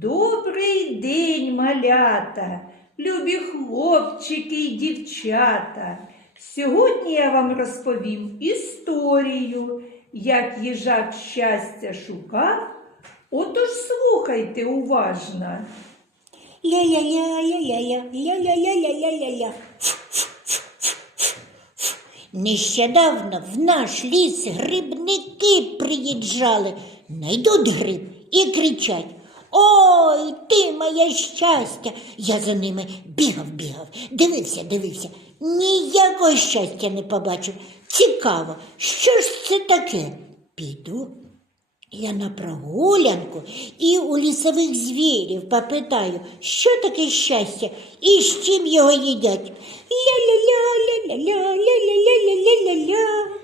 Добрий день, малята, любі хлопчики й дівчата. Сьогодні я вам розповім історію, як їжак щастя шукав. Отож слухайте уважно. Ля-ля-ля-ля-ля-ля, ля-ля-ля-ля-ля-ля-ля. Нещодавно в наш ліс грибники приїжджали, найдуть гриб і кричать. Ой, ти моє щастя! Я за ними бігав, бігав, дивився, дивився, ніякого щастя не побачив. Цікаво, що ж це таке? Піду. Я на прогулянку і у лісових звірів попитаю, що таке щастя і з чим його їдять. Ля-ля-ля, ля-ля-ля, ля-ля-ля, ля-ля-ля.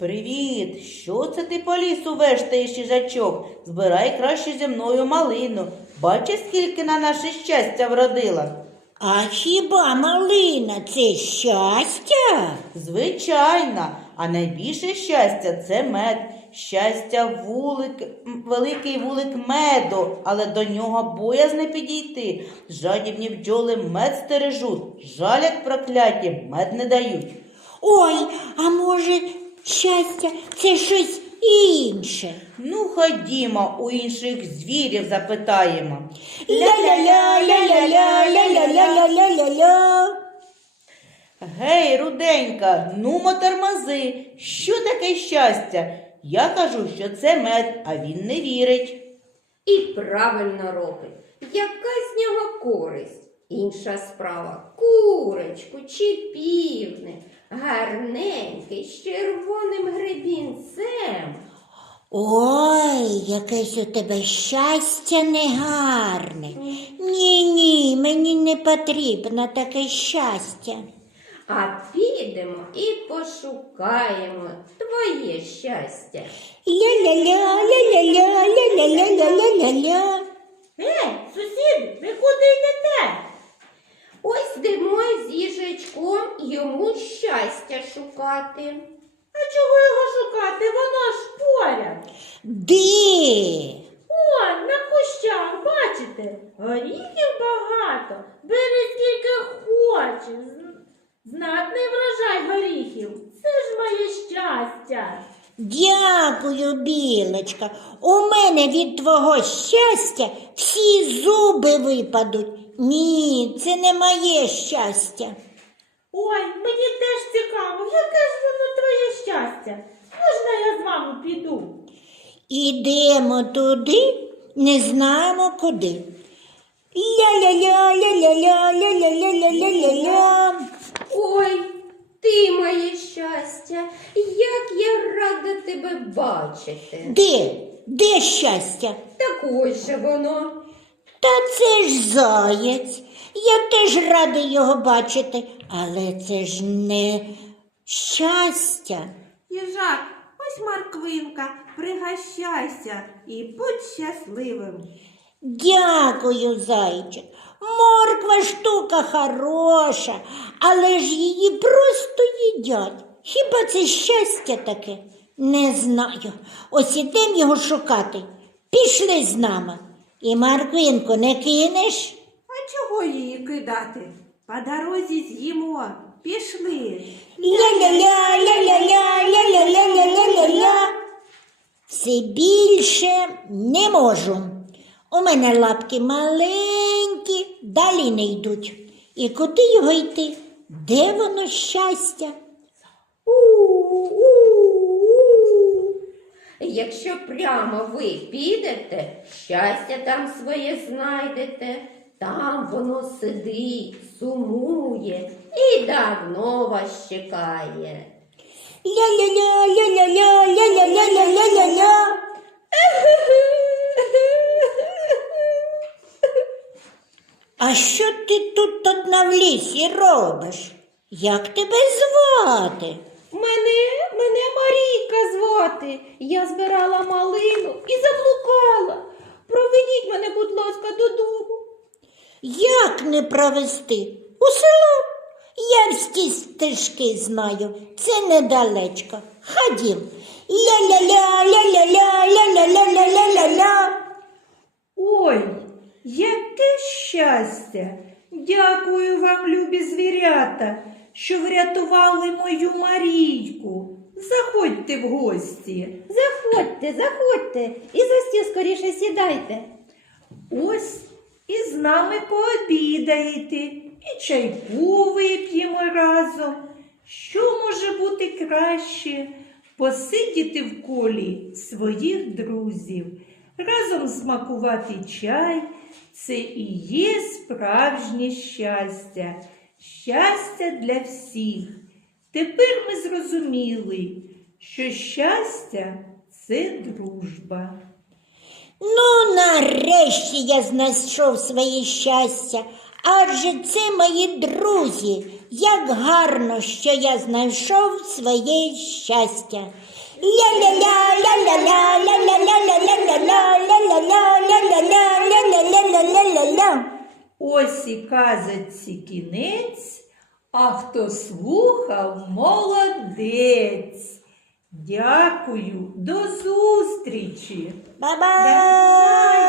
Привіт! Що це ти по лісу вештаєш їжачок? Збирай краще зі мною малину. Бачиш, скільки на наше щастя вродила? А хіба малина це щастя? Звичайно, а найбільше щастя це мед. Щастя вулик, великий вулик меду, але до нього боязне підійти. Жадібні бджоли мед стережуть, жалять прокляті, мед не дають. Ой, а може, щастя це щось інше? Ну, ходімо, у інших звірів запитаємо. Ля-ля-ля-ля-ля-ля-ля-ля-ля-ля-ля-ля. Гей, руденька, нумо тормози. Що таке щастя? Я кажу, що це мед, а він не вірить. І правильно робить. Яка з нього користь? Інша справа курочку чи півник, гарненький з червоним гребінцем. Ой, якесь у тебе щастя негарне. Ні, ні, мені не потрібно таке щастя. А підемо і пошукаємо твоє щастя. Ля-ля-ля, ля-ля-ля, ля-ля-ля, ля-ля-ля. Е, сусід, ви куди йдете? Ось димо з їжачком йому щастя шукати. А чого його шукати? Воно ж поряд. Де? О, на кущах, бачите? Горіхів багато. Бери скільки хочеш. Знатний врожай горіхів. Це ж моє щастя. Дякую, білочка. У мене від твого щастя всі зуби випадуть. Ні, це не моє щастя. Ой, мені теж цікаво, яке ж воно твоє щастя? Можна я з вами піду? Ідемо туди, не знаємо куди. Ля-ля-ля-ля-ля-ля-ля-ля-ля-ля-ля-ля-ля. Ой, ти моє щастя, як я рада тебе бачити. Де? Де щастя? Так ось же воно. Та це ж заєць. Я теж радий його бачити, але це ж не щастя. Їжак, ось морквинка, пригощайся і будь щасливим. Дякую, зайчик. Морква штука хороша, але ж її просто їдять. Хіба це щастя таке? Не знаю. Ось ідем його шукати. Пішли з нами. І морквинку не кинеш? Чого її кидати? По дорозі з'їмо. Пішли. Ля-ля-ля-ля-ля-ля-ля-ля-ля-ля-ля-ля. Все більше не можу. У мене лапки маленькі, далі не йдуть. І куди його йти? Де воно щастя? Якщо прямо ви підете, щастя там своє знайдете. Там воно сидить, сумує і давно вас чекає. Ля-ля-ля-ля-ля-ля-ля-ля-ля-ля-ля-ля. А що ти тут одна в лісі робиш? Як тебе звати? Мене, мене Марійка звати. Я збирала малину і заблукала. Проведіть мене, будь ласка, додому. Як не провести? У село? Я всі стежки знаю. Це недалечко. Ходім. Ля-ля-ля, ля-ля-ля, ля-ля-ля-ля-ля-ля-ля. Ой, щастя. Дякую вам, любі звірята, що врятували мою Марійку. Заходьте в гості. Заходьте, заходьте і за стіл скоріше сідайте. Ось і з нами пообідаєте, і чайку вип'ємо разом. Що може бути краще? Посидіти в колі своїх друзів, разом смакувати чай це і є справжнє щастя, щастя для всіх. Тепер ми зрозуміли, що щастя це дружба. Ну, нарешті я знайшов своє щастя. Адже це мої друзі. Як гарно, що я знайшов своє щастя. Ля-ля-ля, ля-ля-ля, ля-ля-ля, ля-ля-ля, ля-ля-ля, ля-ля-ля, ля-ля-ля, ля-ля-ля. Ось і казочці кінець, а хто слухав, молодець. Дякую, до зустрічі. Бай-бай!